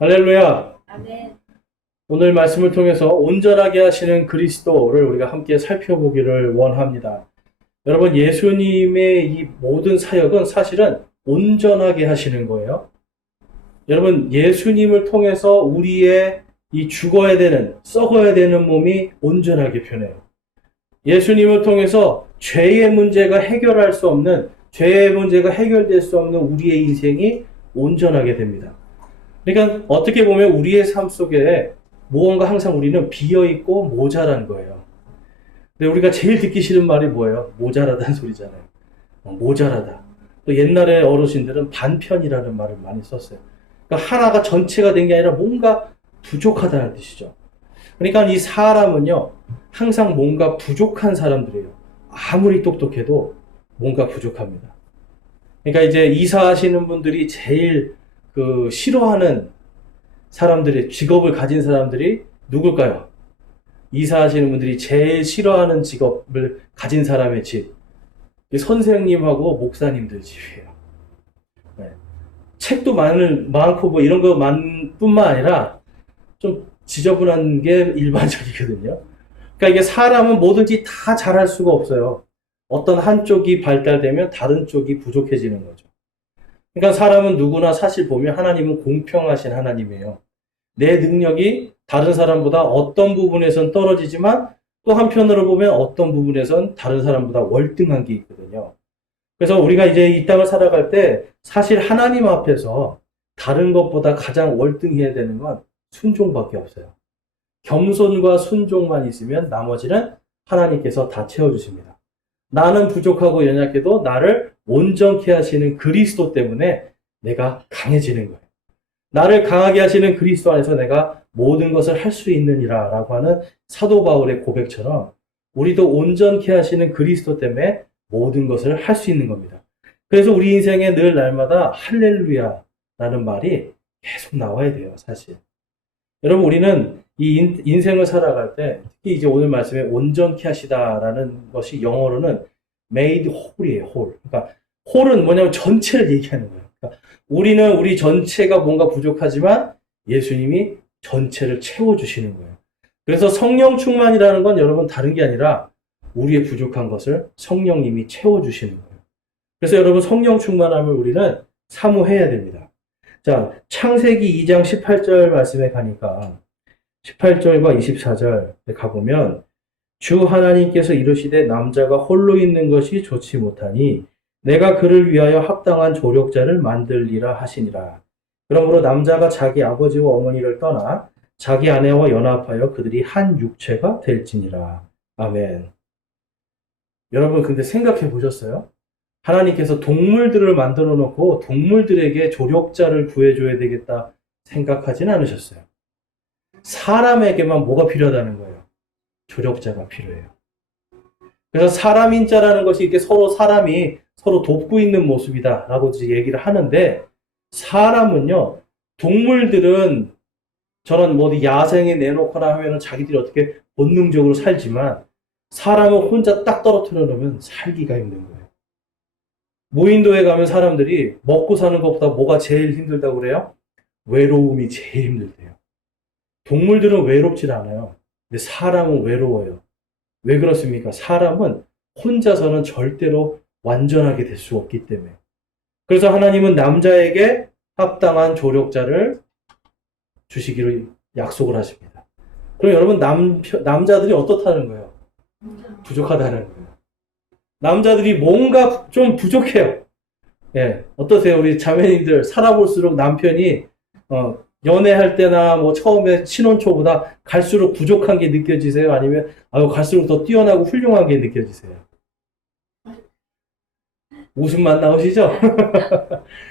할렐루야. 아멘. 오늘 말씀을 통해서 온전하게 하시는 그리스도를 우리가 함께 살펴보기를 원합니다. 여러분, 예수님의 이 모든 사역은 사실은 온전하게 하시는 거예요. 여러분, 예수님을 통해서 우리의 이 죽어야 되는, 썩어야 되는 몸이 온전하게 변해요. 예수님을 통해서 죄의 문제가 해결할 수 없는, 죄의 문제가 해결될 수 없는 우리의 인생이 온전하게 됩니다. 그러니까 어떻게 보면 우리의 삶 속에 무언가 항상 우리는 비어있고 모자란 거예요. 근데 우리가 제일 듣기 싫은 말이 뭐예요? 모자라다는 소리잖아요. 모자라다. 또 옛날에 어르신들은 반편이라는 말을 많이 썼어요. 그러니까 하나가 전체가 된 게 아니라 뭔가 부족하다는 뜻이죠. 그러니까 이 사람은요, 항상 뭔가 부족한 사람들이에요. 아무리 똑똑해도 뭔가 부족합니다. 그러니까 이제 이사하시는 분들이 제일 싫어하는 사람들이, 직업을 가진 사람들이 누굴까요? 이사하시는 분들이 제일 싫어하는 직업을 가진 사람의 집. 선생님하고 목사님들 집이에요. 네. 책도 많고 뭐 이런 거 뿐만 아니라 좀 지저분한 게 일반적이거든요. 그러니까 이게 사람은 뭐든지 다 잘할 수가 없어요. 어떤 한쪽이 발달되면 다른 쪽이 부족해지는 거죠. 그러니까 사람은 누구나 사실 보면 하나님은 공평하신 하나님이에요. 내 능력이 다른 사람보다 어떤 부분에선 떨어지지만 또 한편으로 보면 어떤 부분에선 다른 사람보다 월등한 게 있거든요. 그래서 우리가 이제 이 땅을 살아갈 때 사실 하나님 앞에서 다른 것보다 가장 월등해야 되는 건 순종밖에 없어요. 겸손과 순종만 있으면 나머지는 하나님께서 다 채워주십니다. 나는 부족하고 연약해도 나를 온전케 하시는 그리스도 때문에 내가 강해지는 거예요. 나를 강하게 하시는 그리스도 안에서 내가 모든 것을 할 수 있느니라 라고 하는 사도 바울의 고백처럼 우리도 온전케 하시는 그리스도 때문에 모든 것을 할 수 있는 겁니다. 그래서 우리 인생에 늘 날마다 할렐루야 라는 말이 계속 나와야 돼요, 사실. 여러분, 우리는 이 인생을 살아갈 때 특히 이제 오늘 말씀에 온전케 하시다라는 것이 영어로는 made whole이에요, whole. 그러니까 whole은 뭐냐면 전체를 얘기하는 거예요. 그러니까 우리는 우리 전체가 뭔가 부족하지만 예수님이 전체를 채워주시는 거예요. 그래서 성령 충만이라는 건 여러분 다른 게 아니라 우리의 부족한 것을 성령님이 채워주시는 거예요. 그래서 여러분 성령 충만함을 우리는 사모해야 됩니다. 자, 창세기 2장 18절 말씀에 가니까 18절과 24절에 가보면 주 하나님께서 이르시되 남자가 홀로 있는 것이 좋지 못하니 내가 그를 위하여 합당한 조력자를 만들리라 하시니라. 그러므로 남자가 자기 아버지와 어머니를 떠나 자기 아내와 연합하여 그들이 한 육체가 될지니라. 아멘. 여러분 근데 생각해 보셨어요? 하나님께서 동물들을 만들어 놓고 동물들에게 조력자를 구해줘야 되겠다 생각하진 않으셨어요. 사람에게만 뭐가 필요하다는 거예요? 조력자가 필요해요. 그래서 사람인자라는 것이 이렇게 사람이 서로 돕고 있는 모습이다라고 얘기를 하는데 사람은요, 동물들은 저런 뭐 어디 야생에 내놓거나 하면은 자기들이 어떻게 본능적으로 살지만 사람은 혼자 딱 떨어뜨려 놓으면 살기가 힘든 거예요. 무인도에 가면 사람들이 먹고 사는 것보다 뭐가 제일 힘들다고 그래요? 외로움이 제일 힘들대요. 동물들은 외롭질 않아요. 근데 사람은 외로워요. 왜 그렇습니까? 사람은 혼자서는 절대로 완전하게 될 수 없기 때문에. 그래서 하나님은 남자에게 합당한 조력자를 주시기로 약속을 하십니다. 그럼 여러분 남자들이 어떻다는 거예요? 부족하다는 거예요. 남자들이 뭔가 좀 부족해요. 예, 어떠세요? 우리 자매님들 살아볼수록 남편이 연애할 때나 뭐 처음에 신혼 초보다 갈수록 부족한 게 느껴지세요? 아니면 갈수록 더 뛰어나고 훌륭한 게 느껴지세요? 웃음만 나오시죠?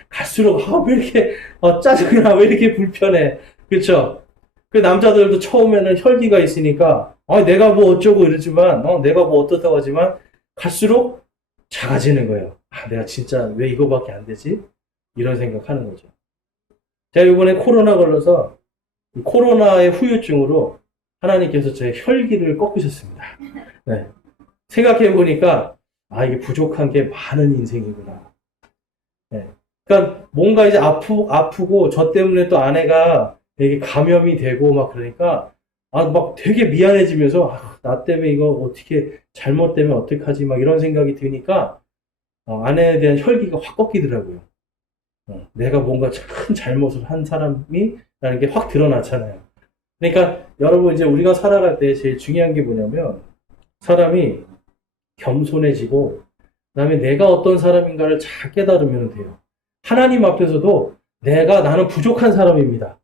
갈수록 왜 이렇게 짜증나, 왜 이렇게 불편해, 그렇죠? 그 남자들도 처음에는 혈기가 있으니까 내가 뭐 어쩌고 이러지만 내가 뭐 어떻다고 하지만 갈수록 작아지는 거예요. 내가 진짜 왜 이거밖에 안 되지? 이런 생각하는 거죠. 제가 이번에 코로나 걸려서 코로나의 후유증으로 하나님께서 제 혈기를 꺾으셨습니다. 네. 생각해 보니까 이게 부족한 게 많은 인생이구나. 네. 그러니까 뭔가 이제 아프고 저 때문에 또 아내가 이게 감염이 되고 막 그러니까 막 되게 미안해지면서 나 때문에 이거 어떻게 잘못되면 어떡하지 막 이런 생각이 드니까 아내에 대한 혈기가 확 꺾이더라고요. 내가 뭔가 큰 잘못을 한 사람이라는 게 확 드러나잖아요. 그러니까 여러분 이제 우리가 살아갈 때 제일 중요한 게 뭐냐면 사람이 겸손해지고 그다음에 내가 어떤 사람인가를 잘 깨달으면 돼요. 하나님 앞에서도 나는 부족한 사람입니다.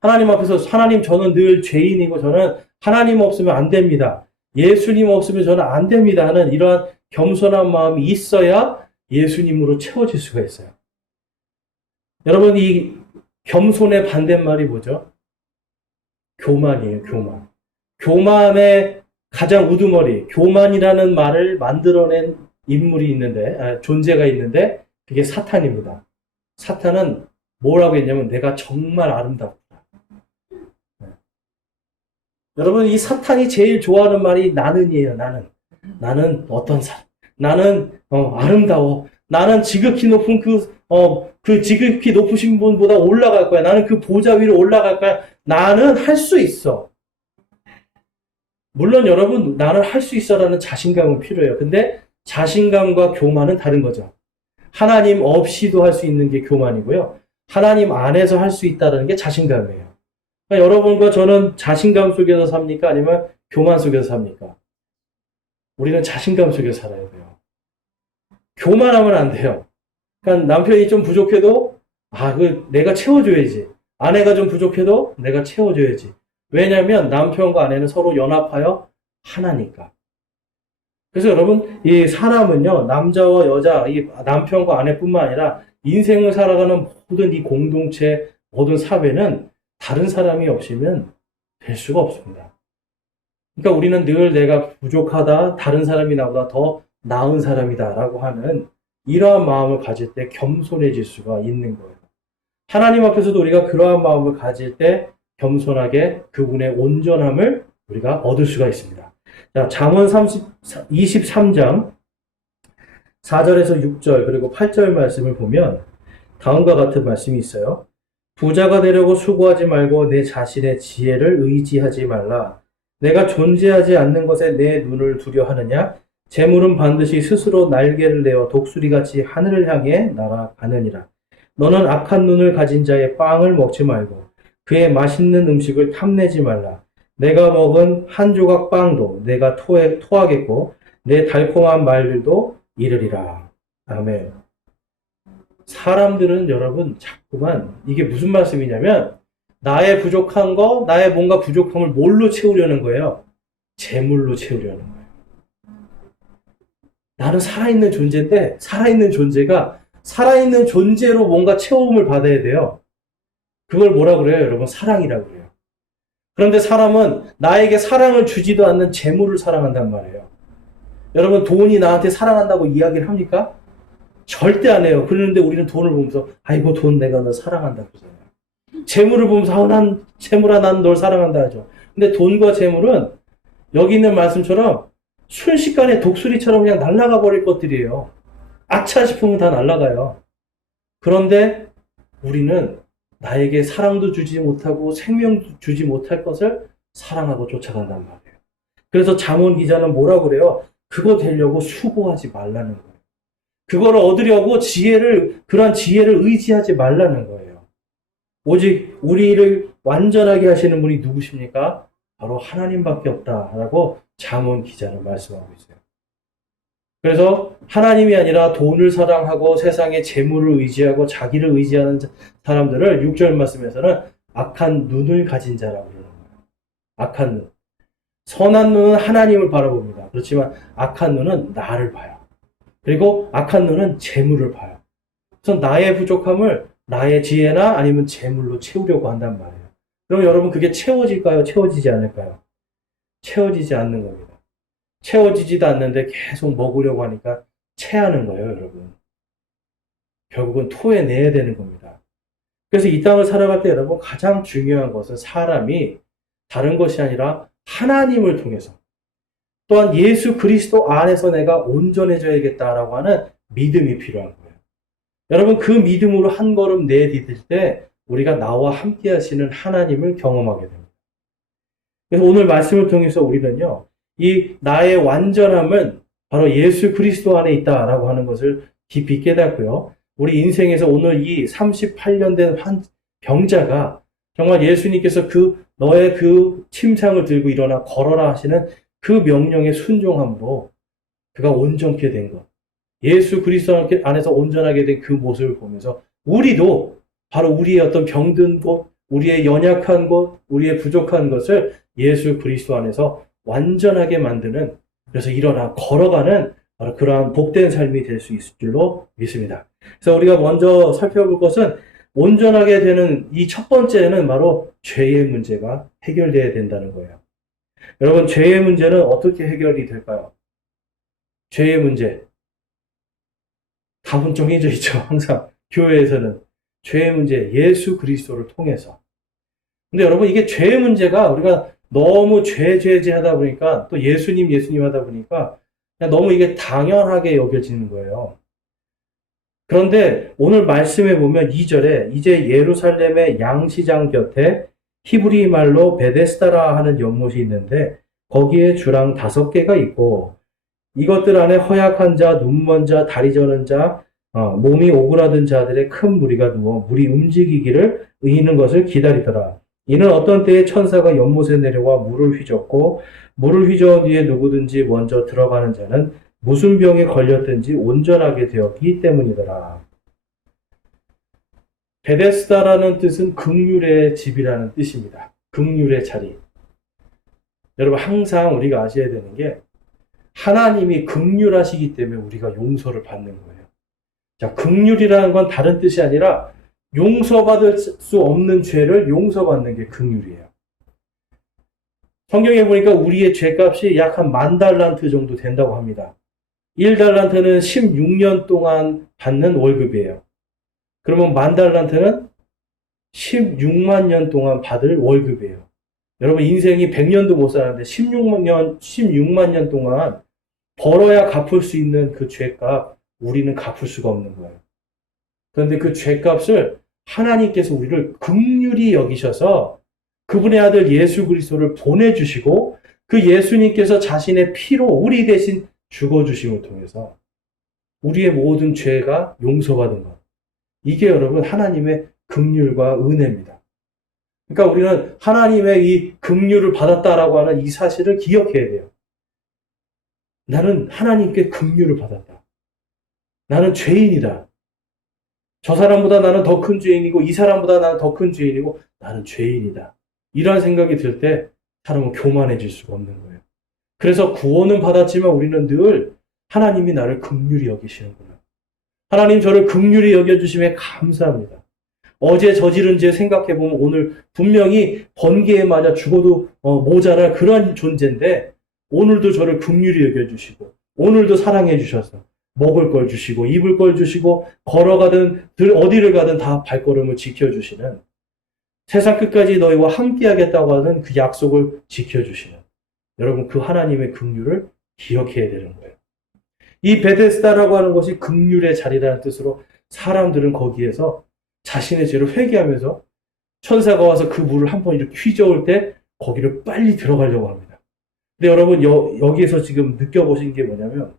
하나님 앞에서 하나님 저는 늘 죄인이고 저는 하나님 없으면 안 됩니다. 예수님 없으면 저는 안 됩니다 하는 이러한 겸손한 마음이 있어야 예수님으로 채워질 수가 있어요. 여러분 이 겸손의 반대말이 뭐죠? 교만이에요. 교만. 교만의 가장 우두머리, 교만이라는 말을 만들어낸 인물이 있는데, 존재가 있는데, 그게 사탄입니다. 사탄은 뭐라고 했냐면, 내가 정말 아름답다. 여러분, 이 사탄이 제일 좋아하는 말이 나는이에요, 나는. 나는 어떤 사람. 나는, 아름다워. 나는 지극히 높은 그 지극히 높으신 분보다 올라갈 거야. 나는 그 보좌 위로 올라갈 거야. 나는 할 수 있어. 물론 여러분, 나는 할 수 있어라는 자신감은 필요해요. 근데 자신감과 교만은 다른 거죠. 하나님 없이도 할 수 있는 게 교만이고요. 하나님 안에서 할 수 있다는 게 자신감이에요. 그러니까 여러분과 저는 자신감 속에서 삽니까? 아니면 교만 속에서 삽니까? 우리는 자신감 속에서 살아야 돼요. 교만하면 안 돼요. 그러니까 남편이 좀 부족해도 내가 채워줘야지. 아내가 좀 부족해도 내가 채워줘야지. 왜냐하면 남편과 아내는 서로 연합하여 하나니까. 그래서 여러분 이 사람은요 남자와 여자 이 남편과 아내뿐만 아니라 인생을 살아가는 모든 이 공동체 모든 사회는 다른 사람이 없으면 될 수가 없습니다. 그러니까 우리는 늘 내가 부족하다 다른 사람이 나보다 더 나은 사람이다라고 하는 이러한 마음을 가질 때 겸손해질 수가 있는 거예요. 하나님 앞에서도 우리가 그러한 마음을 가질 때 겸손하게 그분의 온전함을 우리가 얻을 수가 있습니다. 자, 잠언 23장 4절에서 6절 그리고 8절 말씀을 보면 다음과 같은 말씀이 있어요. 부자가 되려고 수고하지 말고 내 자신의 지혜를 의지하지 말라. 내가 존재하지 않는 것에 내 눈을 두려 하느냐? 재물은 반드시 스스로 날개를 내어 독수리같이 하늘을 향해 날아가느니라. 너는 악한 눈을 가진 자의 빵을 먹지 말고 그의 맛있는 음식을 탐내지 말라. 내가 먹은 한 조각 빵도 내가 토하겠고 내 달콤한 말들도 이르리라. 아멘. 사람들은 여러분 자꾸만 이게 무슨 말씀이냐면 나의 부족한 거, 나의 뭔가 부족함을 뭘로 채우려는 거예요? 재물로 채우려는 거예요. 나는 살아있는 존재인데 살아있는 존재가 살아있는 존재로 뭔가 채움을 받아야 돼요. 그걸 뭐라 그래요? 여러분 사랑이라고 그래요. 그런데 사람은 나에게 사랑을 주지도 않는 재물을 사랑한단 말이에요. 여러분 돈이 나한테 사랑한다고 이야기를 합니까? 절대 안 해요. 그런데 우리는 돈을 보면서 아이고 돈 내가 너 사랑한다 그러잖아요. 재물을 보면서 난 재물아 난 널 사랑한다 하죠. 근데 돈과 재물은 여기 있는 말씀처럼 순식간에 독수리처럼 그냥 날아가 버릴 것들이에요. 아차 싶으면 다 날아가요. 그런데 우리는 나에게 사랑도 주지 못하고 생명도 주지 못할 것을 사랑하고 쫓아간단 말이에요. 그래서 잠언 기자는 뭐라고 그래요? 그거 되려고 수고하지 말라는 거예요. 그거를 얻으려고 그러한 지혜를 의지하지 말라는 거예요. 오직 우리를 완전하게 하시는 분이 누구십니까? 바로 하나님밖에 없다라고 잠언 기자는 말씀하고 있어요. 그래서 하나님이 아니라 돈을 사랑하고 세상의 재물을 의지하고 자기를 의지하는 사람들을 6절 말씀에서는 악한 눈을 가진 자라고 그러는 거예요. 악한 눈. 선한 눈은 하나님을 바라봅니다. 그렇지만 악한 눈은 나를 봐요. 그리고 악한 눈은 재물을 봐요. 그래서 나의 부족함을 나의 지혜나 아니면 재물로 채우려고 한단 말이에요. 그럼 여러분 그게 채워질까요? 채워지지 않을까요? 채워지지 않는 겁니다. 채워지지도 않는데 계속 먹으려고 하니까 체하는 거예요, 여러분. 결국은 토해내야 되는 겁니다. 그래서 이 땅을 살아갈 때 여러분 가장 중요한 것은 사람이 다른 것이 아니라 하나님을 통해서 또한 예수 그리스도 안에서 내가 온전해져야겠다라고 하는 믿음이 필요한 거예요. 여러분 그 믿음으로 한 걸음 내디딜 때 우리가 나와 함께 하시는 하나님을 경험하게 됩니다. 그래서 오늘 말씀을 통해서 우리는요, 이 나의 완전함은 바로 예수 그리스도 안에 있다라고 하는 것을 깊이 깨닫고요. 우리 인생에서 오늘 이 38년 된 병자가 정말 예수님께서 너의 그 침상을 들고 일어나 걸어라 하시는 그 명령에 순종함으로 그가 온전케 된 것. 예수 그리스도 안에서 온전하게 된 그 모습을 보면서 우리도 바로 우리의 어떤 병든 곳, 우리의 연약한 곳, 우리의 부족한 것을 예수 그리스도 안에서 완전하게 만드는, 그래서 일어나 걸어가는 바로 그러한 복된 삶이 될 수 있을 줄로 믿습니다. 그래서 우리가 먼저 살펴볼 것은 온전하게 되는 이 첫 번째는 바로 죄의 문제가 해결돼야 된다는 거예요. 여러분, 죄의 문제는 어떻게 해결이 될까요? 죄의 문제. 답은 정해져 있죠. 항상 교회에서는 죄의 문제, 예수 그리스도를 통해서. 근데 여러분, 이게 죄의 문제가 우리가 너무 죄 하다 보니까 또 예수님 하다 보니까 그냥 너무 이게 당연하게 여겨지는 거예요. 그런데 오늘 말씀에 보면 2절에 이제 예루살렘의 양시장 곁에 히브리 말로 베데스다라 하는 연못이 있는데 거기에 주랑 5개가 있고 이것들 안에 허약한 자, 눈먼 자, 다리 저는 자, 몸이 오그라든 자들의 큰 무리가 누워 물이 움직이기를 의이는 것을 기다리더라. 이는 어떤 때에 천사가 연못에 내려와 물을 휘젓고 물을 휘저은 뒤에 누구든지 먼저 들어가는 자는 무슨 병에 걸렸든지 온전하게 되었기 때문이더라. 베데스다라는 뜻은 긍휼의 집이라는 뜻입니다. 긍휼의 자리. 여러분, 항상 우리가 아셔야 되는 게 하나님이 긍휼하시기 때문에 우리가 용서를 받는 거예요. 자, 긍휼이라는 건 다른 뜻이 아니라 용서받을 수 없는 죄를 용서받는 게 긍휼이에요. 성경에 보니까 우리의 죄값이 약 한 10,000달란트 정도 된다고 합니다. 1달란트는 16년 동안 받는 월급이에요. 그러면 10,000달란트는 16만 년 동안 받을 월급이에요. 여러분, 인생이 100년도 못 사는데 16만 년 동안 벌어야 갚을 수 있는 그 죄값, 우리는 갚을 수가 없는 거예요. 그런데 그 죄값을 하나님께서 우리를 긍휼히 여기셔서 그분의 아들 예수 그리스도를 보내주시고 그 예수님께서 자신의 피로 우리 대신 죽어주심을 통해서 우리의 모든 죄가 용서받은 것. 이게 여러분 하나님의 긍휼과 은혜입니다. 그러니까 우리는 하나님의 이 긍휼을 받았다라고 하는 이 사실을 기억해야 돼요. 나는 하나님께 긍휼을 받았다. 나는 죄인이다. 저 사람보다 나는 더 큰 죄인이고 이 사람보다 나는 더 큰 죄인이고 나는 죄인이다. 이런 생각이 들 때 사람은 교만해질 수가 없는 거예요. 그래서 구원은 받았지만 우리는 늘 하나님이 나를 긍휼히 여기시는구나. 하나님 저를 긍휼히 여겨주심에 감사합니다. 어제 저지른 죄 생각해보면 오늘 분명히 번개에 맞아 죽어도 모자랄 그런 존재인데 오늘도 저를 긍휼히 여겨주시고 오늘도 사랑해 주셔서 먹을 걸 주시고 입을 걸 주시고 걸어가든 어디를 가든 다 발걸음을 지켜주시는 세상 끝까지 너희와 함께하겠다고 하는 그 약속을 지켜주시는 여러분 그 하나님의 긍휼을 기억해야 되는 거예요. 이 베데스다라고 하는 것이 긍휼의 자리라는 뜻으로 사람들은 거기에서 자신의 죄를 회개하면서 천사가 와서 그 물을 한번 이렇게 휘저을 때 거기를 빨리 들어가려고 합니다. 근데 여러분 여기에서 지금 느껴보신 게 뭐냐면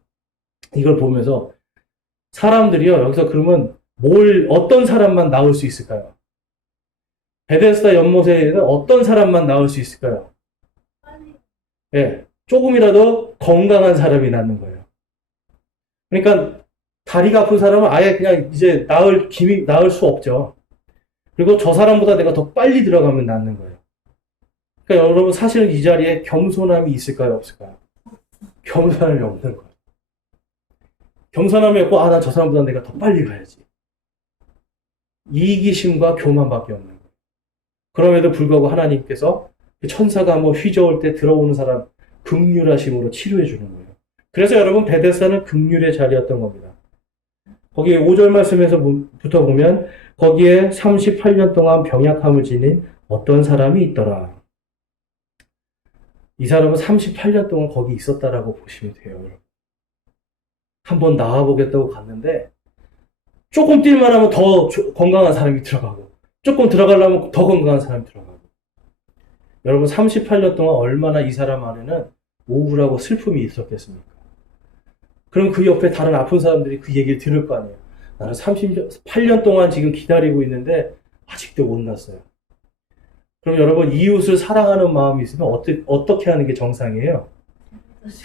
이걸 보면서 사람들이요 여기서 그러면 어떤 사람만 나올 수 있을까요? 베데스다 연못에는 어떤 사람만 나올 수 있을까요? 예, 조금이라도 건강한 사람이 낫는 거예요. 그러니까 다리가 아픈 사람은 아예 그냥 이제 나을 수 없죠. 그리고 저 사람보다 내가 더 빨리 들어가면 낫는 거예요. 그러니까 여러분 사실은 이 자리에 겸손함이 있을까요? 없을까요? 겸손함이 없는 거예요. 겸손함이 없고 난 저 사람보다 내가 더 빨리 가야지. 이기심과 교만밖에 없는 거예요. 그럼에도 불구하고 하나님께서 천사가 한번 휘저을 때 들어오는 사람 긍휼하심으로 치료해 주는 거예요. 그래서 여러분 베데스다는 긍휼의 자리였던 겁니다. 거기에 5절 말씀에서부터 보면 거기에 38년 동안 병약함을 지닌 어떤 사람이 있더라. 이 사람은 38년 동안 거기 있었다라고 보시면 돼요. 한번 나와보겠다고 갔는데 조금 뛸만 하면 더 건강한 사람이 들어가고 조금 들어가려면 더 건강한 사람이 들어가고. 여러분 38년 동안 얼마나 이 사람 안에는 우울하고 슬픔이 있었겠습니까? 그럼 그 옆에 다른 아픈 사람들이 그 얘기를 들을 거 아니에요. 나는 38년 동안 지금 기다리고 있는데 아직도 못 났어요. 그럼 여러분 이웃을 사랑하는 마음이 있으면 어떻게 하는 게 정상이에요?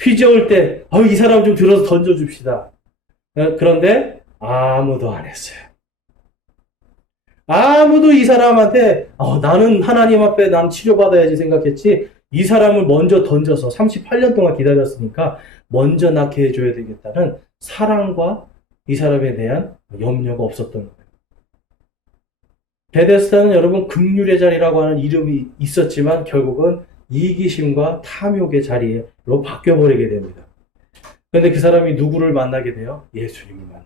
휘저을 때 이 사람 좀 들어서 던져줍시다. 그런데 아무도 안 했어요. 아무도 이 사람한테 나는 하나님 앞에 난 치료받아야지 생각했지 이 사람을 먼저 던져서 38년 동안 기다렸으니까 먼저 낫게 해줘야 되겠다는 사랑과 이 사람에 대한 염려가 없었던 거예요. 베데스다는 여러분 긍휼의 자리라고 하는 이름이 있었지만 결국은 이기심과 탐욕의 자리로 바뀌어버리게 됩니다. 그런데 그 사람이 누구를 만나게 돼요? 예수님을 만나요.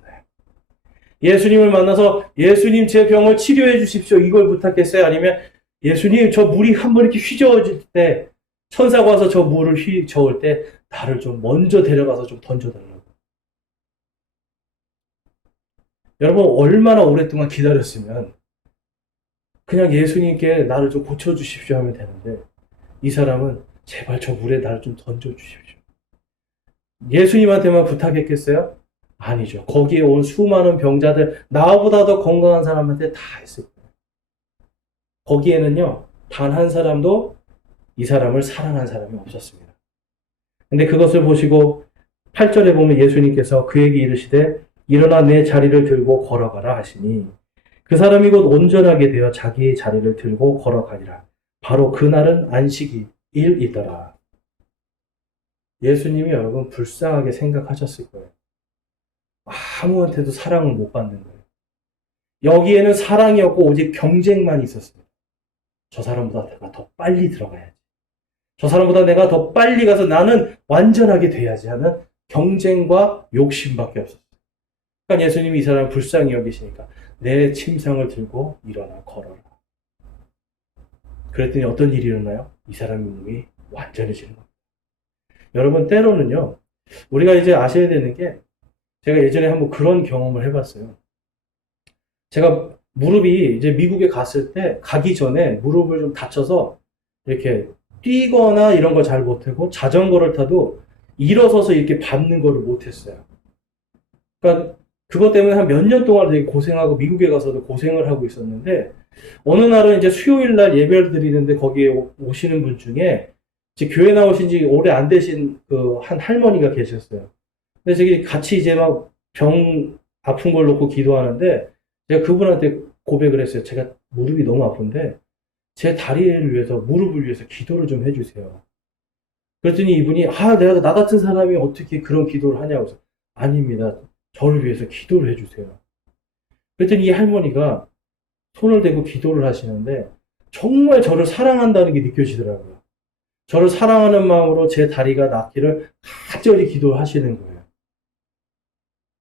예수님을 만나서 예수님 제 병을 치료해 주십시오. 이걸 부탁했어요? 아니면 예수님 저 물이 한번 이렇게 휘저어질 때 천사가 와서 저 물을 휘저을 때 나를 좀 먼저 데려가서 좀 던져달라고. 여러분 얼마나 오랫동안 기다렸으면 그냥 예수님께 나를 좀 고쳐주십시오 하면 되는데 이 사람은 제발 저 물에 나를 좀 던져주십시오. 예수님한테만 부탁했겠어요? 아니죠. 거기에 온 수많은 병자들, 나보다 더 건강한 사람한테 다 했을 거예요. 거기에는요, 단 한 사람도 이 사람을 사랑한 사람이 없었습니다. 근데 그것을 보시고 8절에 보면 예수님께서 그에게 이르시되 일어나 내 자리를 들고 걸어가라 하시니 그 사람이 곧 온전하게 되어 자기의 자리를 들고 걸어가니라. 바로 그날은 안식일이더라. 예수님이 여러분 불쌍하게 생각하셨을 거예요. 아무한테도 사랑을 못 받는 거예요. 여기에는 사랑이 없고 오직 경쟁만 있었습니다. 저 사람보다 내가 더 빨리 들어가야지. 저 사람보다 내가 더 빨리 가서 나는 완전하게 돼야지 하는 경쟁과 욕심밖에 없었어요. 그러니까 예수님이 이 사람을 불쌍히 여기시니까 내 침상을 들고 일어나 걸어라. 그랬더니 어떤 일이 일어나요? 이 사람의 몸이 완전해지는 겁니다. 여러분 때로는요. 우리가 이제 아셔야 되는 게 제가 예전에 한번 그런 경험을 해봤어요. 제가 무릎이 이제 미국에 갔을 때 가기 전에 무릎을 좀 다쳐서 이렇게 뛰거나 이런 걸 잘 못하고 자전거를 타도 일어서서 이렇게 밟는 거를 못했어요. 그러니까 그것 때문에 한 몇 년 동안 되게 고생하고 미국에 가서도 고생을 하고 있었는데 어느 날은 이제 수요일 날 예배를 드리는데 거기에 오시는 분 중에 이제 교회 나오신 지 오래 안 되신 그 한 할머니가 계셨어요. 근데 저기 같이 이제 막 병 아픈 걸 놓고 기도하는데 제가 그분한테 고백을 했어요. 제가 무릎이 너무 아픈데 제 다리를 위해서 무릎을 위해서 기도를 좀 해주세요. 그랬더니 이분이 내가 나 같은 사람이 어떻게 그런 기도를 하냐고 해서 아닙니다. 저를 위해서 기도를 해주세요. 그랬더니 이 할머니가 손을 대고 기도를 하시는데 정말 저를 사랑한다는 게 느껴지더라고요. 저를 사랑하는 마음으로 제 다리가 낫기를 간절히 기도를 하시는 거예요.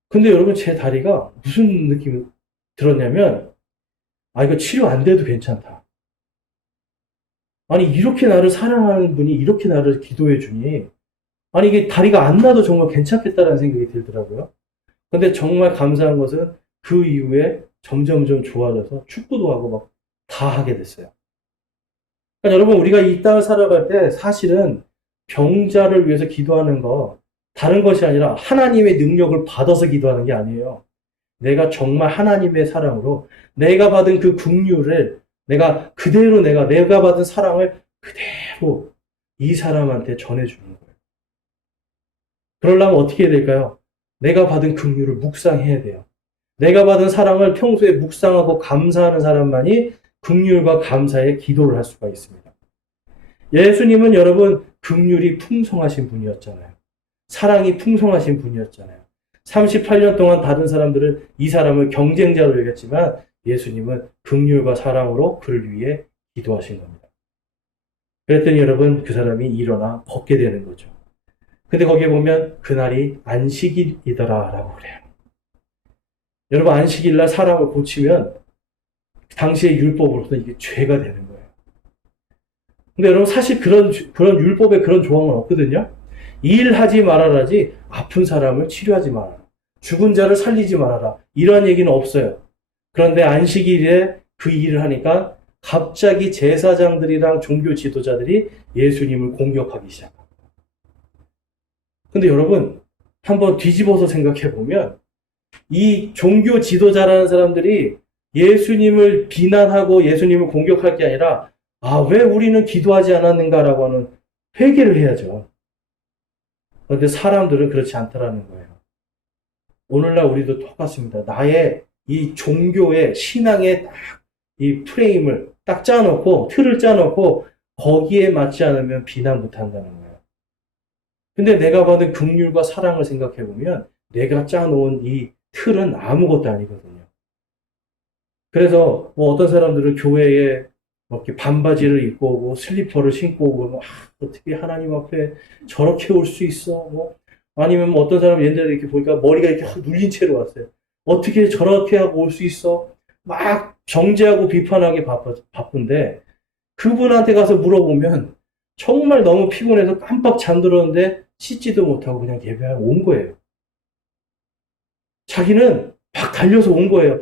근데 여러분 제 다리가 무슨 느낌이 들었냐면 이거 치료 안 돼도 괜찮다. 아니 이렇게 나를 사랑하는 분이 이렇게 나를 기도해 주니 아니 이게 다리가 안 나도 정말 괜찮겠다라는 생각이 들더라고요. 근데 정말 감사한 것은 그 이후에 점점점 좋아져서 축구도 하고 막 다 하게 됐어요. 그러니까 여러분 우리가 이 땅을 살아갈 때 사실은 병자를 위해서 기도하는 거 다른 것이 아니라 하나님의 능력을 받아서 기도하는 게 아니에요. 내가 정말 하나님의 사랑으로 내가 받은 그 긍휼을 내가 그대로 내가 받은 사랑을 그대로 이 사람한테 전해주는 거예요. 그러려면 어떻게 해야 될까요? 내가 받은 긍휼을 묵상해야 돼요. 내가 받은 사랑을 평소에 묵상하고 감사하는 사람만이 긍휼과 감사의 기도를 할 수가 있습니다. 예수님은 여러분 긍휼이 풍성하신 분이었잖아요. 사랑이 풍성하신 분이었잖아요. 38년 동안 다른 사람들은 이 사람을 경쟁자로 여겼지만 예수님은 긍휼과 사랑으로 그를 위해 기도하신 겁니다. 그랬더니 여러분 그 사람이 일어나 걷게 되는 거죠. 근데 거기에 보면 그날이 안식일이더라 라고 그래요. 여러분 안식일날 사람을 고치면 당시의 율법으로서 이게 죄가 되는 거예요. 근데 여러분 사실 그런 율법에 그런 조항은 없거든요. 일하지 말아라지 아픈 사람을 치료하지 말아라. 죽은 자를 살리지 말아라. 이런 얘기는 없어요. 그런데 안식일에 그 일을 하니까 갑자기 제사장들이랑 종교 지도자들이 예수님을 공격하기 시작합니다. 근데 여러분, 한번 뒤집어서 생각해 보면 이 종교 지도자라는 사람들이 예수님을 비난하고 예수님을 공격할 게 아니라 왜 우리는 기도하지 않았는가라고 하는 회개를 해야죠. 그런데 사람들은 그렇지 않다라는 거예요. 오늘날 우리도 똑같습니다. 나의 이 종교의 신앙의 딱 이 프레임을 딱 짜놓고 틀을 짜놓고 거기에 맞지 않으면 비난 못한다는 거예요. 근데 내가 받은 긍휼과 사랑을 생각해 보면 내가 짜놓은 이 틀은 아무것도 아니거든요. 그래서 뭐 어떤 사람들은 교회에 이렇게 반바지를 입고 오고 슬리퍼를 신고 오고 어떻게 하나님 앞에 저렇게 올 수 있어? 뭐 아니면 뭐 어떤 사람은 옛날에 이렇게 보니까 머리가 이렇게 눌린 채로 왔어요. 어떻게 저렇게 하고 올 수 있어? 막 정죄하고 비판하기 바쁜데 그분한테 가서 물어보면 정말 너무 피곤해서 깜빡 잠들었는데 씻지도 못하고 그냥 예배하러 온 거예요. 자기는 막 달려서 온 거예요.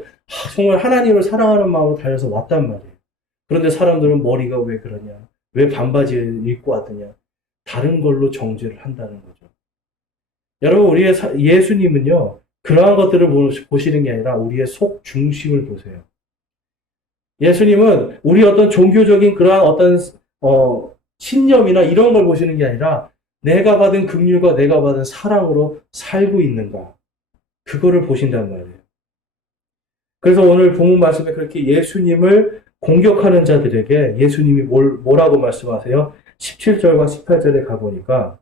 정말 하나님을 사랑하는 마음으로 달려서 왔단 말이에요. 그런데 사람들은 머리가 왜 그러냐? 왜 반바지를 입고 왔느냐? 다른 걸로 정죄를 한다는 거죠. 여러분, 우리의 예수님은요, 그러한 것들을 보시는 게 아니라 우리의 속 중심을 보세요. 예수님은 우리 어떤 종교적인 그러한 어떤 신념이나 이런 걸 보시는 게 아니라 내가 받은 긍휼과 내가 받은 사랑으로 살고 있는가? 그거를 보신단 말이에요. 그래서 오늘 본문 말씀에 그렇게 예수님을 공격하는 자들에게 예수님이 뭐라고 말씀하세요? 17절과 18절에 가보니까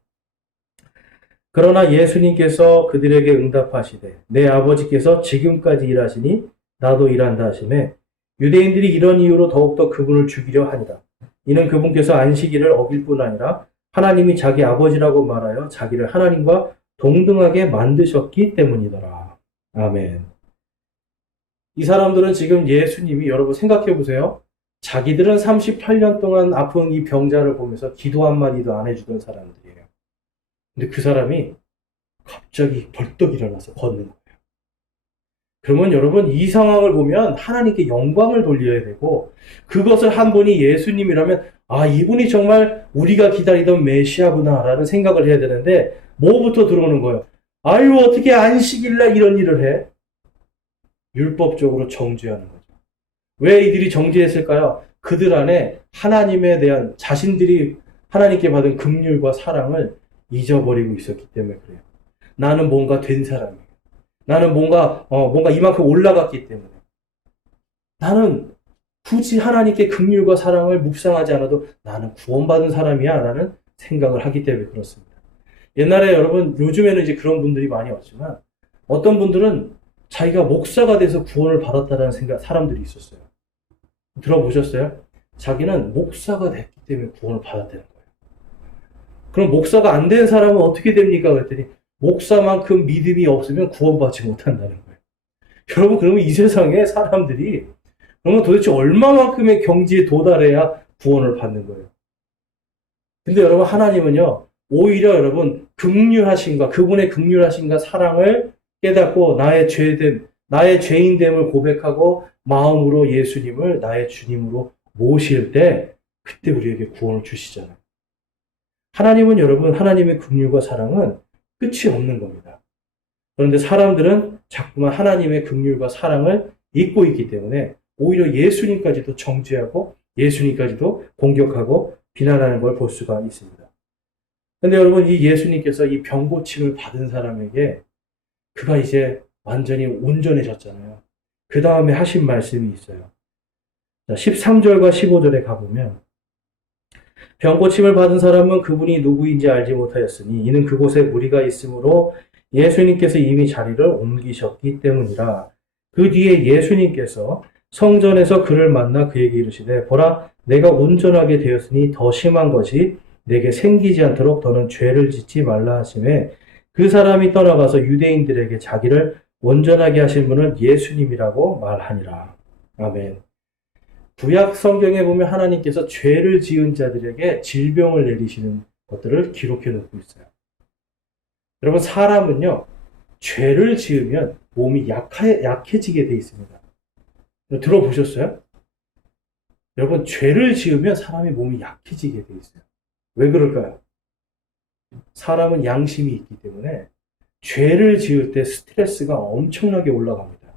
그러나 예수님께서 그들에게 응답하시되 내 아버지께서 지금까지 일하시니 나도 일한다 하시매 유대인들이 이런 이유로 더욱더 그분을 죽이려 하니라. 이는 그분께서 안식일을 어길 뿐 아니라 하나님이 자기 아버지라고 말하여 자기를 하나님과 동등하게 만드셨기 때문이더라. 아멘. 이 사람들은 지금 예수님이 여러분 생각해 보세요. 자기들은 38년 동안 아픈 이 병자를 보면서 기도 한마디도 안 해주던 사람들이에요. 근데 그 사람이 갑자기 벌떡 일어나서 걷는 거예요. 그러면 여러분 이 상황을 보면 하나님께 영광을 돌려야 되고 그것을 한 분이 예수님이라면 이분이 정말 우리가 기다리던 메시아구나 라는 생각을 해야 되는데 뭐부터 들어오는 거예요? 아유 어떻게 안식일날 이런 일을 해? 율법적으로 정죄하는 거죠. 왜 이들이 정죄했을까요? 그들 안에 하나님에 대한 자신들이 하나님께 받은 긍휼과 사랑을 잊어버리고 있었기 때문에 그래요. 나는 뭔가 된 사람이에요. 나는 뭔가 이만큼 올라갔기 때문에 나는 굳이 하나님께 긍휼과 사랑을 묵상하지 않아도 나는 구원받은 사람이야 라는 생각을 하기 때문에 그렇습니다. 옛날에 여러분 요즘에는 이제 그런 분들이 많이 왔지만 어떤 분들은 자기가 목사가 돼서 구원을 받았다라는 사람들이 있었어요. 들어보셨어요? 자기는 목사가 됐기 때문에 구원을 받았다는 거예요. 그럼 목사가 안 된 사람은 어떻게 됩니까? 그랬더니 목사만큼 믿음이 없으면 구원받지 못한다는 거예요. 여러분 그러면 이 세상에 사람들이 그러면 도대체 얼마만큼의 경지에 도달해야 구원을 받는 거예요. 근데 여러분 하나님은요 오히려 여러분 긍휼하신가 그분의 긍휼하신가 사랑을 깨닫고 나의 죄인됨을 고백하고 마음으로 예수님을 나의 주님으로 모실 때 그때 우리에게 구원을 주시잖아요. 하나님은 여러분 하나님의 긍휼과 사랑은 끝이 없는 겁니다. 그런데 사람들은 자꾸만 하나님의 긍휼과 사랑을 잊고 있기 때문에 오히려 예수님까지도 정죄하고 예수님까지도 공격하고 비난하는 걸 볼 수가 있습니다. 그런데 여러분 이 예수님께서 이 병고침을 받은 사람에게 그가 이제 완전히 온전해졌잖아요. 그 다음에 하신 말씀이 있어요. 13절과 15절에 가보면 병고침을 받은 사람은 그분이 누구인지 알지 못하였으니 이는 그곳에 무리가 있으므로 예수님께서 이미 자리를 옮기셨기 때문이라. 그 뒤에 예수님께서 성전에서 그를 만나 그에게 이르시되 보라 내가 온전하게 되었으니 더 심한 것이 내게 생기지 않도록 더는 죄를 짓지 말라 하시매 그 사람이 떠나가서 유대인들에게 자기를 온전하게 하신 분은 예수님이라고 말하니라. 아멘. 구약 성경에 보면 하나님께서 죄를 지은 자들에게 질병을 내리시는 것들을 기록해 놓고 있어요. 여러분 사람은요 죄를 지으면 몸이 약해지게 돼 있습니다. 들어보셨어요? 여러분, 죄를 지으면 사람의 몸이 약해지게 돼 있어요. 왜 그럴까요? 사람은 양심이 있기 때문에 죄를 지을 때 스트레스가 엄청나게 올라갑니다.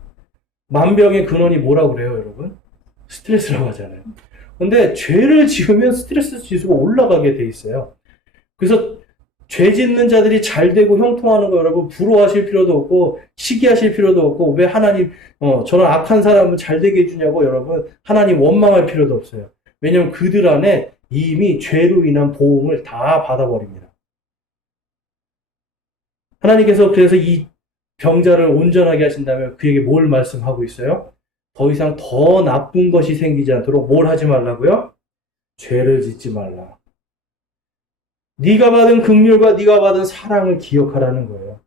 만병의 근원이 뭐라고 그래요, 여러분? 스트레스라고 하잖아요. 근데 죄를 지으면 스트레스 지수가 올라가게 돼 있어요. 그래서 죄 짓는 자들이 잘 되고 형통하는 거 여러분 부러워하실 필요도 없고 시기하실 필요도 없고 왜 하나님 저런 악한 사람을 잘 되게 해주냐고 여러분 하나님 원망할 필요도 없어요. 왜냐하면 그들 안에 이미 죄로 인한 보응을 다 받아버립니다. 하나님께서 그래서 이 병자를 온전하게 하신다면 그에게 뭘 말씀하고 있어요? 더 이상 더 나쁜 것이 생기지 않도록 뭘 하지 말라고요? 죄를 짓지 말라. 네가 받은 긍휼과 네가 받은 사랑을 기억하라는 거예요.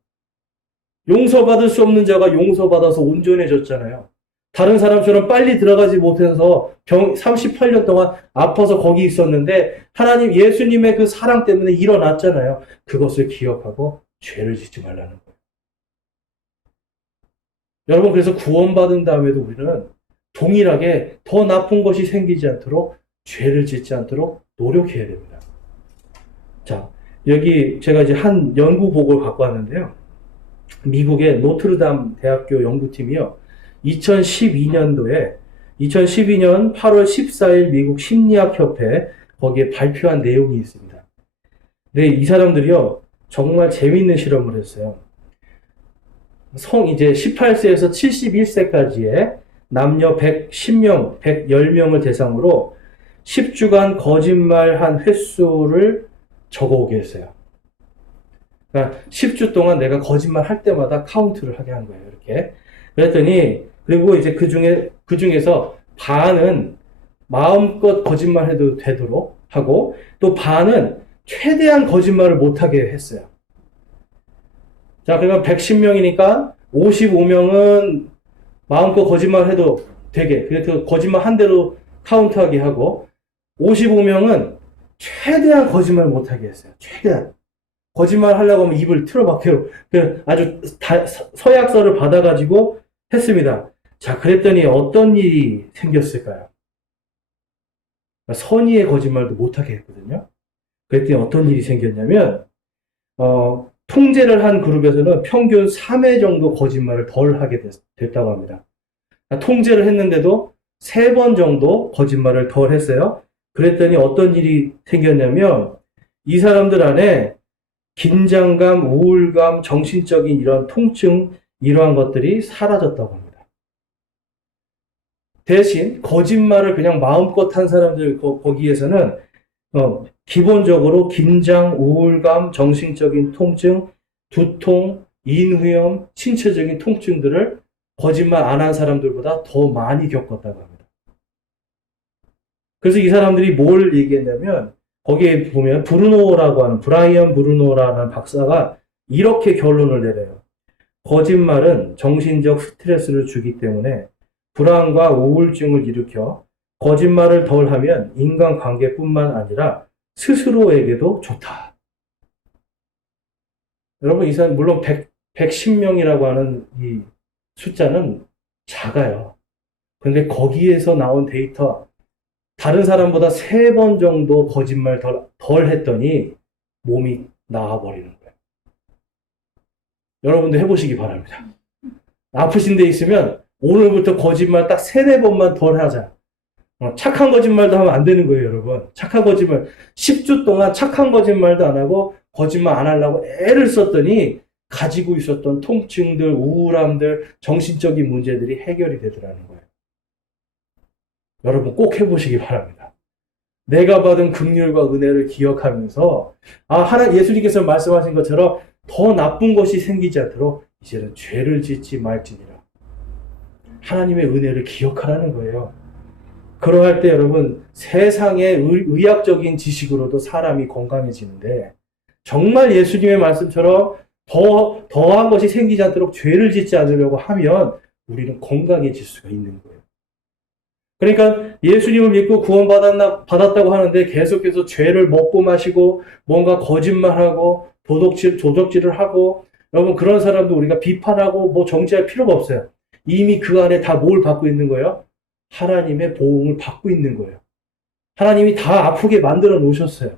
용서받을 수 없는 자가 용서받아서 온전해졌잖아요. 다른 사람처럼 빨리 들어가지 못해서 38년 동안 아파서 거기 있었는데 하나님 예수님의 그 사랑 때문에 일어났잖아요. 그것을 기억하고 죄를 짓지 말라는 거예요. 여러분 그래서 구원받은 다음에도 우리는 동일하게 더 나쁜 것이 생기지 않도록 죄를 짓지 않도록 노력해야 됩니다. 자, 여기 제가 이제 한 연구보고를 갖고 왔는데요. 미국의 노트르담 대학교 연구팀이요. 2012년도에 2012년 8월 14일 미국 심리학협회 거기에 발표한 내용이 있습니다. 근데 이 사람들이요. 정말 재미있는 실험을 했어요. 이제 18세에서 71세까지의 남녀 110명, 110명을 대상으로 10주간 거짓말한 횟수를 적어오게 했어요. 그러니까 10주 동안 내가 거짓말 할 때마다 카운트를 하게 한 거예요. 이렇게. 그랬더니, 그리고 이제 그 중에서 반은 마음껏 거짓말 해도 되도록 하고, 또 반은 최대한 거짓말을 못하게 했어요. 자, 그러면 110명이니까 55명은 마음껏 거짓말 해도 되게, 그래서 거짓말 한 대로 카운트하게 하고, 55명은 최대한 거짓말 못하게 했어요. 최대한. 거짓말 하려고 하면 입을 틀어박혀요. 아주 서약서를 받아가지고 했습니다. 자, 그랬더니 어떤 일이 생겼을까요? 선의의 거짓말도 못하게 했거든요. 그랬더니 어떤 일이 생겼냐면, 통제를 한 그룹에서는 평균 3회 정도 거짓말을 덜 하게 됐다고 합니다. 통제를 했는데도 3번 정도 거짓말을 덜 했어요. 그랬더니 어떤 일이 생겼냐면 이 사람들 안에 긴장감, 우울감, 정신적인 이런 통증 이러한 것들이 사라졌다고 합니다. 대신 거짓말을 그냥 마음껏 한 사람들 거기에서는 기본적으로 긴장, 우울감, 정신적인 통증, 두통, 인후염, 신체적인 통증들을 거짓말 안 한 사람들보다 더 많이 겪었다고 합니다. 그래서 이 사람들이 뭘 얘기했냐면 거기에 보면 브라이언 브루노라는 박사가 이렇게 결론을 내려요. 거짓말은 정신적 스트레스를 주기 때문에 불안과 우울증을 일으켜 거짓말을 덜 하면 인간관계뿐만 아니라 스스로에게도 좋다. 여러분, 이 사람, 물론 110명이라고 하는 이 숫자는 작아요. 그런데 거기에서 나온 데이터, 다른 사람보다 3번 정도 거짓말 덜 했더니 몸이 나아버리는 거예요. 여러분도 해보시기 바랍니다. 아프신 데 있으면 오늘부터 거짓말 딱 3-4번만 덜 하자. 착한 거짓말도 하면 안 되는 거예요, 여러분. 착한 거짓말. 10주 동안 착한 거짓말도 안 하고 거짓말 안 하려고 애를 썼더니 가지고 있었던 통증들, 우울함들, 정신적인 문제들이 해결이 되더라는 거예요. 여러분 꼭 해보시기 바랍니다. 내가 받은 긍휼과 은혜를 기억하면서 예수님께서 말씀하신 것처럼 더 나쁜 것이 생기지 않도록 이제는 죄를 짓지 말지니라. 하나님의 은혜를 기억하라는 거예요. 그러할 때 여러분 세상의 의학적인 지식으로도 사람이 건강해지는데 정말 예수님의 말씀처럼 더한 것이 생기지 않도록 죄를 짓지 않으려고 하면 우리는 건강해질 수가 있는 거예요. 그러니까 예수님을 믿고 구원받았다고 하는데 계속해서 죄를 먹고 마시고 뭔가 거짓말하고 도적질을 하고 여러분 그런 사람도 우리가 비판하고 정죄할 필요가 없어요. 이미 그 안에 다 뭘 받고 있는 거예요? 하나님의 보응을 받고 있는 거예요. 하나님이 다 아프게 만들어 놓으셨어요.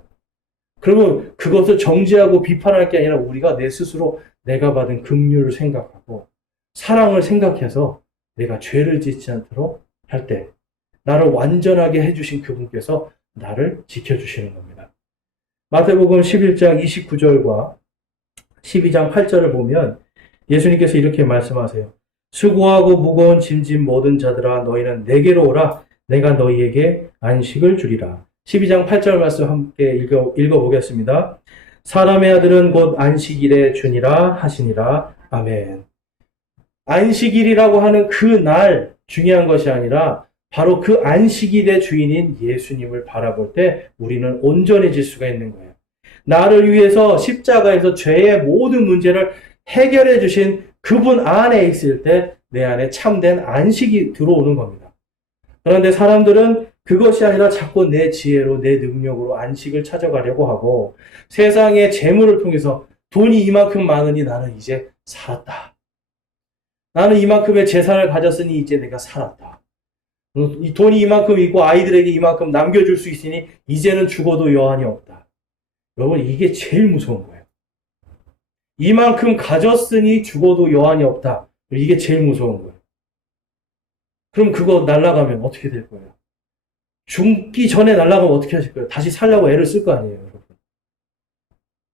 그러면 그것을 정죄하고 비판할 게 아니라 우리가 내 스스로 내가 받은 긍휼을 생각하고 사랑을 생각해서 내가 죄를 짓지 않도록 할 때 나를 완전하게 해주신 그분께서 나를 지켜주시는 겁니다. 마태복음 11장 29절과 12장 8절을 보면 예수님께서 이렇게 말씀하세요. 수고하고 무거운 짐진 모든 자들아 너희는 내게로 오라. 내가 너희에게 안식을 주리라. 12장 8절 말씀 함께 읽어보겠습니다. 사람의 아들은 곧 안식일의 주니라 하시니라. 아멘. 안식일이라고 하는 그 날 중요한 것이 아니라 바로 그 안식일의 주인인 예수님을 바라볼 때 우리는 온전해질 수가 있는 거예요. 나를 위해서 십자가에서 죄의 모든 문제를 해결해 주신 그분 안에 있을 때 내 안에 참된 안식이 들어오는 겁니다. 그런데 사람들은 그것이 아니라 자꾸 내 지혜로 내 능력으로 안식을 찾아가려고 하고 세상의 재물을 통해서 돈이 이만큼 많으니 나는 이제 살았다. 나는 이만큼의 재산을 가졌으니 이제 내가 살았다. 이 돈이 이만큼 있고 아이들에게 이만큼 남겨줄 수 있으니 이제는 죽어도 여한이 없다. 여러분 이게 제일 무서운 거예요. 이만큼 가졌으니 죽어도 여한이 없다. 이게 제일 무서운 거예요. 그럼 그거 날아가면 어떻게 될 거예요? 죽기 전에 날아가면 어떻게 하실 거예요? 다시 살려고 애를 쓸 거 아니에요, 여러분.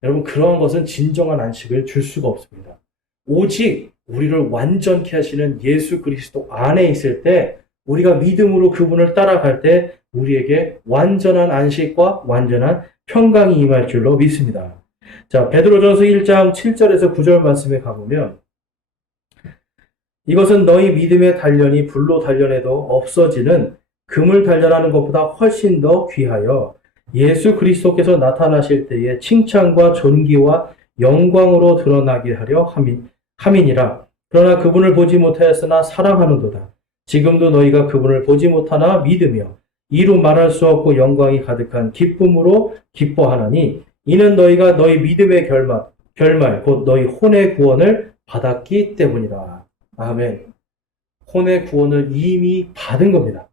여러분 그러한 것은 진정한 안식을 줄 수가 없습니다. 오직 우리를 완전케 하시는 예수 그리스도 안에 있을 때 우리가 믿음으로 그분을 따라갈 때 우리에게 완전한 안식과 완전한 평강이 임할 줄로 믿습니다. 자, 베드로전서 1장 7절에서 9절 말씀에 가보면 이것은 너희 믿음의 단련이 불로 단련해도 없어지는 금을 단련하는 것보다 훨씬 더 귀하여 예수 그리스도께서 나타나실 때에 칭찬과 존귀와 영광으로 드러나게 하려 함이니라. 그러나 그분을 보지 못하였으나 사랑하는도다. 지금도 너희가 그분을 보지 못하나 믿으며 이루 말할 수 없고 영광이 가득한 기쁨으로 기뻐하나니 이는 너희가 너희 믿음의 결말 곧 너희 혼의 구원을 받았기 때문이라. 아멘. 혼의 구원을 이미 받은 겁니다.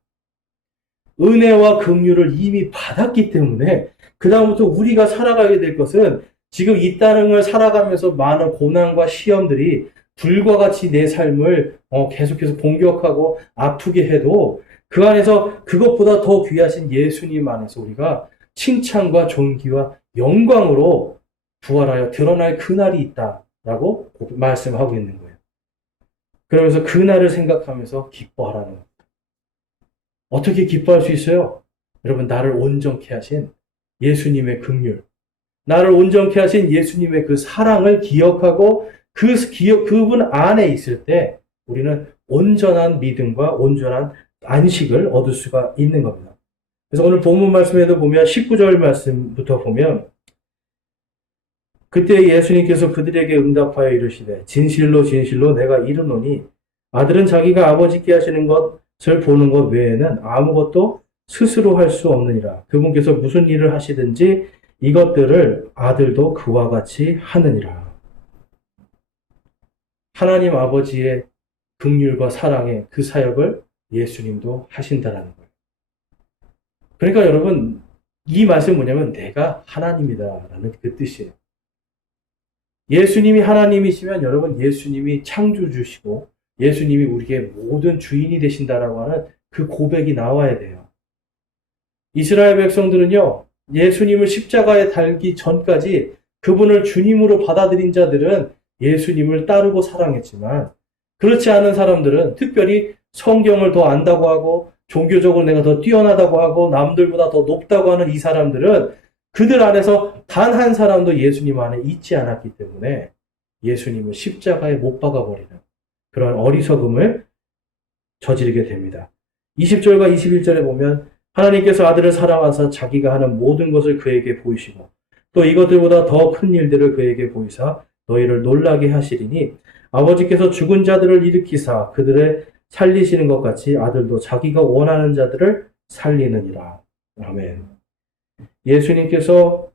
은혜와 긍휼을 이미 받았기 때문에 그 다음부터 우리가 살아가게 될 것은 지금 이 땅을 살아가면서 많은 고난과 시험들이 불과 같이 내 삶을 계속해서 공격하고 아프게 해도 그 안에서 그것보다 더 귀하신 예수님 안에서 우리가 칭찬과 존귀와 영광으로 부활하여 드러날 그날이 있다라고 말씀하고 있는 거예요. 그러면서 그날을 생각하면서 기뻐하라는 겁니다. 어떻게 기뻐할 수 있어요? 여러분 나를 온전케 하신 예수님의 긍휼, 나를 온전케 하신 예수님의 그 사랑을 기억하고 그분 안에 있을 때 우리는 온전한 믿음과 온전한 안식을 얻을 수가 있는 겁니다. 그래서 오늘 본문 말씀에도 보면 19절 말씀부터 보면 그때 예수님께서 그들에게 응답하여 이르시되 진실로 진실로 내가 이르노니 아들은 자기가 아버지께 하시는 것을 보는 것 외에는 아무것도 스스로 할 수 없느니라. 그분께서 무슨 일을 하시든지 이것들을 아들도 그와 같이 하느니라. 하나님 아버지의 긍휼과 사랑의 그 사역을 예수님도 하신다라는 거예요. 그러니까 여러분 이 말씀은 뭐냐면 내가 하나님이다라는 그 뜻이에요. 예수님이 하나님이시면 여러분 예수님이 창조주시고 예수님이 우리에게 모든 주인이 되신다라고 하는 그 고백이 나와야 돼요. 이스라엘 백성들은요. 예수님을 십자가에 달기 전까지 그분을 주님으로 받아들인 자들은 예수님을 따르고 사랑했지만 그렇지 않은 사람들은 특별히 성경을 더 안다고 하고 종교적으로 내가 더 뛰어나다고 하고 남들보다 더 높다고 하는 이 사람들은 그들 안에서 단 한 사람도 예수님 안에 있지 않았기 때문에 예수님을 십자가에 못 박아버리는 그런 어리석음을 저지르게 됩니다. 20절과 21절에 보면 하나님께서 아들을 사랑하사 자기가 하는 모든 것을 그에게 보이시고 또 이것들보다 더 큰 일들을 그에게 보이사 너희를 놀라게 하시리니 아버지께서 죽은 자들을 일으키사 그들을 살리시는 것 같이 아들도 자기가 원하는 자들을 살리느니라. 아멘. 예수님께서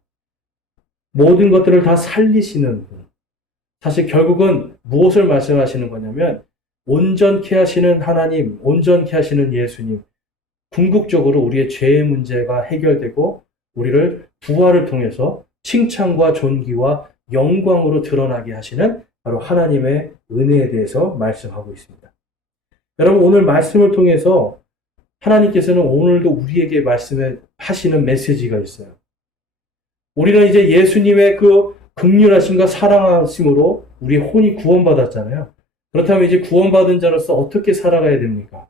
모든 것들을 다 살리시는 분. 사실 결국은 무엇을 말씀하시는 거냐면 온전케 하시는 하나님, 온전케 하시는 예수님, 궁극적으로 우리의 죄의 문제가 해결되고 우리를 부활을 통해서 칭찬과 존귀와 영광으로 드러나게 하시는 바로 하나님의 은혜에 대해서 말씀하고 있습니다. 여러분, 오늘 말씀을 통해서 하나님께서는 오늘도 우리에게 말씀하시는 메시지가 있어요. 우리는 이제 예수님의 그 긍휼하심과 사랑하심으로 우리 혼이 구원받았잖아요. 그렇다면 이제 구원받은 자로서 어떻게 살아가야 됩니까?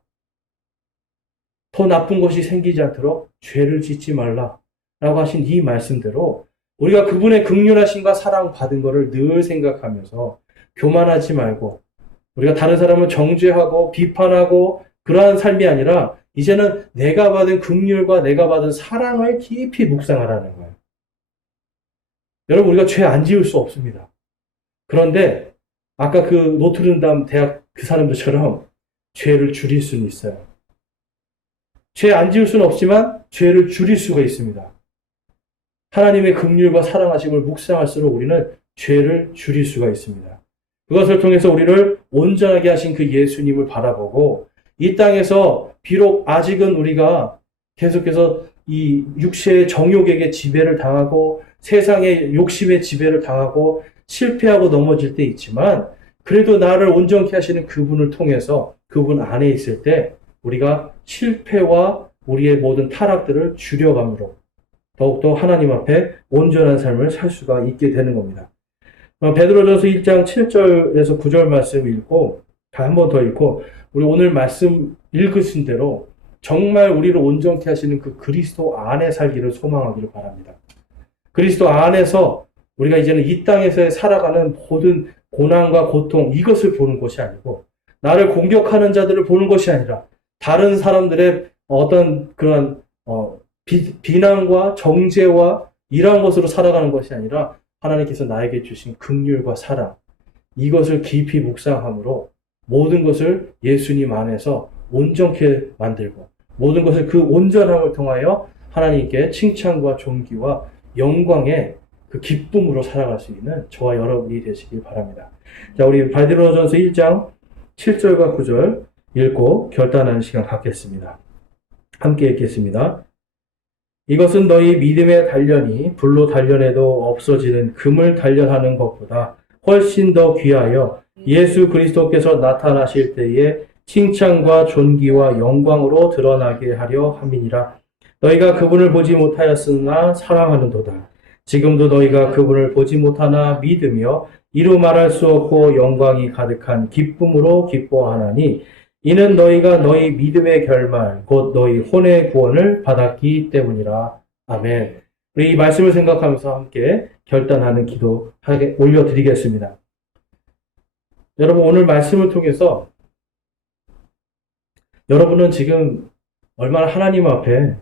더 나쁜 것이 생기지 않도록 죄를 짓지 말라라고 하신 이 말씀대로 우리가 그분의 긍휼하심과 사랑 받은 것을 늘 생각하면서 교만하지 말고 우리가 다른 사람을 정죄하고 비판하고 그러한 삶이 아니라 이제는 내가 받은 긍휼과 내가 받은 사랑을 깊이 묵상하라는 거예요. 여러분, 우리가 죄 안 지을 수 없습니다. 그런데 아까 그 노트르담 대학 그 사람들처럼 죄를 줄일 수는 있어요. 죄 안 지을 수는 없지만 죄를 줄일 수가 있습니다. 하나님의 긍휼과 사랑하심을 묵상할수록 우리는 죄를 줄일 수가 있습니다. 그것을 통해서 우리를 온전하게 하신 그 예수님을 바라보고 이 땅에서 비록 아직은 우리가 계속해서 이 육체의 정욕에게 지배를 당하고 세상의 욕심의 지배를 당하고 실패하고 넘어질 때 있지만 그래도 나를 온전케 하시는 그분을 통해서 그분 안에 있을 때 우리가 실패와 우리의 모든 타락들을 줄여감으로 더욱더 하나님 앞에 온전한 삶을 살 수가 있게 되는 겁니다. 베드로전서 1장 7절에서 9절 말씀 읽고 한 번 더 읽고 우리 오늘 말씀 읽으신 대로 정말 우리를 온전케 하시는 그 그리스도 안에 살기를 소망하기를 바랍니다. 그리스도 안에서 우리가 이제는 이 땅에서 살아가는 모든 고난과 고통 이것을 보는 것이 아니고 나를 공격하는 자들을 보는 것이 아니라 다른 사람들의 어떤 그런 비난과 정죄와 이러한 것으로 살아가는 것이 아니라 하나님께서 나에게 주신 긍휼과 사랑 이것을 깊이 묵상함으로 모든 것을 예수님 안에서 온전케 만들고 모든 것을 그 온전함을 통하여 하나님께 칭찬과 존귀와 영광의 그 기쁨으로 살아갈 수 있는 저와 여러분이 되시길 바랍니다. 자, 우리 베드로전서 1장 7절과 9절 읽고 결단하는 시간 갖겠습니다. 함께 읽겠습니다. 이것은 너희 믿음의 단련이 불로 단련해도 없어지는 금을 단련하는 것보다 훨씬 더 귀하여 예수 그리스도께서 나타나실 때에 칭찬과 존귀와 영광으로 드러나게 하려 함이니라. 너희가 그분을 보지 못하였으나 사랑하는도다. 지금도 너희가 그분을 보지 못하나 믿으며 이루 말할 수 없고 영광이 가득한 기쁨으로 기뻐하나니 이는 너희가 너희 믿음의 결말 곧 너희 혼의 구원을 받았기 때문이라. 아멘. 우리 이 말씀을 생각하면서 함께 결단하는 기도 올려드리겠습니다. 여러분, 오늘 말씀을 통해서 여러분은 지금 얼마나 하나님 앞에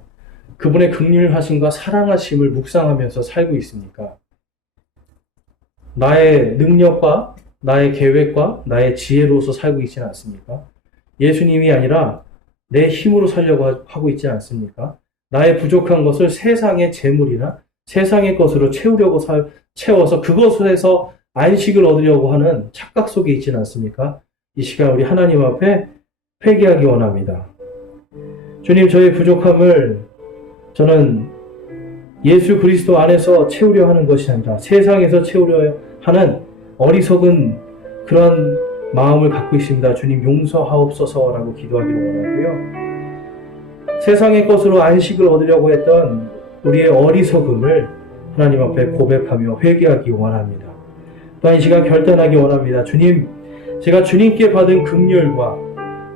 그분의 긍휼하심과 사랑하심을 묵상하면서 살고 있습니까? 나의 능력과 나의 계획과 나의 지혜로서 살고 있지는 않습니까? 예수님이 아니라 내 힘으로 살려고 하고 있지 않습니까? 나의 부족한 것을 세상의 재물이나 세상의 것으로 채워서 그것에서 안식을 얻으려고 하는 착각 속에 있지는 않습니까? 이 시간 우리 하나님 앞에 회개하기 원합니다. 주님, 저의 부족함을 저는 예수 그리스도 안에서 채우려 하는 것이 아니라 세상에서 채우려 하는 어리석은 그런 마음을 갖고 있습니다. 주님, 용서하옵소서라고 기도하기를 원하고요. 세상의 것으로 안식을 얻으려고 했던 우리의 어리석음을 하나님 앞에 고백하며 회개하기 원합니다. 또한 이 시간 결단하기 원합니다. 주님, 제가 주님께 받은 긍휼과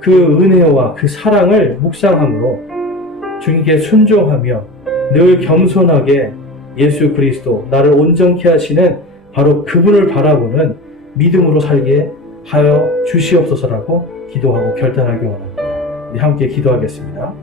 그 은혜와 그 사랑을 묵상함으로 주님께 순종하며 늘 겸손하게 예수 그리스도 나를 온전케 하시는 바로 그분을 바라보는 믿음으로 살게 하여 주시옵소서라고 기도하고 결단하기 원합니다. 우리 함께 기도하겠습니다.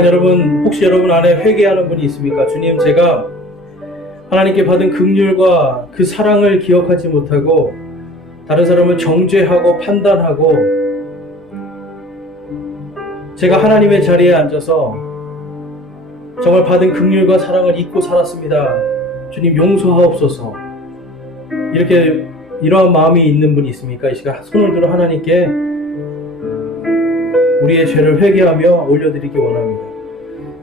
시간 혹시 여러분 안에 회개하는 분이 있습니까? 주님, 제가 하나님께 받은 긍휼과 그 사랑을 기억하지 못하고 다른 사람을 정죄하고 판단하고 제가 하나님의 자리에 앉아서 정말 받은 긍휼과 사랑을 잊고 살았습니다. 주님, 용서하옵소서. 이러한 마음이 있는 분이 있습니까? 이 시간 손을 들어 하나님께 우리의 죄를 회개하며 올려드리기 원합니다.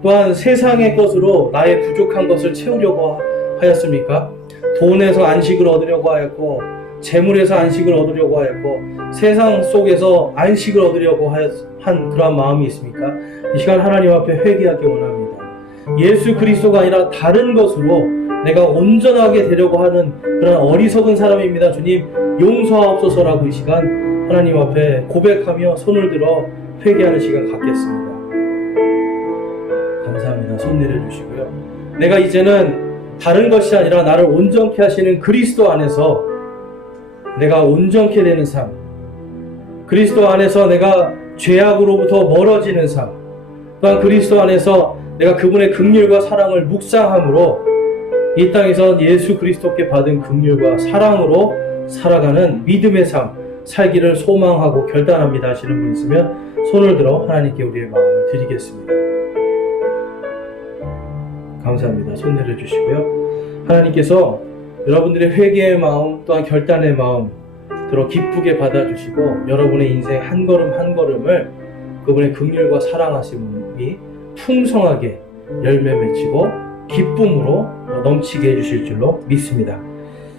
또한 세상의 것으로 나의 부족한 것을 채우려고 하였습니까? 돈에서 안식을 얻으려고 하였고, 재물에서 안식을 얻으려고 하였고, 세상 속에서 안식을 얻으려고 한 그러한 마음이 있습니까? 이 시간 하나님 앞에 회개하기 원합니다. 예수 그리스도가 아니라 다른 것으로 내가 온전하게 되려고 하는 그런 어리석은 사람입니다. 주님, 용서하옵소서라고 이 시간 하나님 앞에 고백하며 손을 들어 회개하는 시간 갖겠습니다. 감사합니다. 손 내려주시고요. 내가 이제는 다른 것이 아니라 나를 온전케 하시는 그리스도 안에서 내가 온전케 되는 삶, 그리스도 안에서 내가 죄악으로부터 멀어지는 삶, 또한 그리스도 안에서 내가 그분의 긍휼과 사랑을 묵상함으로 이 땅에서 예수 그리스도께 받은 긍휼과 사랑으로 살아가는 믿음의 삶 살기를 소망하고 결단합니다 하시는 분 있으면 손을 들어 하나님께 우리의 마음을 드리겠습니다. 감사합니다. 손 내려주시고요. 하나님께서 여러분들의 회개의 마음 또한 결단의 마음 들어 기쁘게 받아주시고 여러분의 인생 한 걸음 한 걸음을 그분의 긍휼과 사랑하심이 풍성하게 열매 맺히고 기쁨으로 넘치게 해주실 줄로 믿습니다.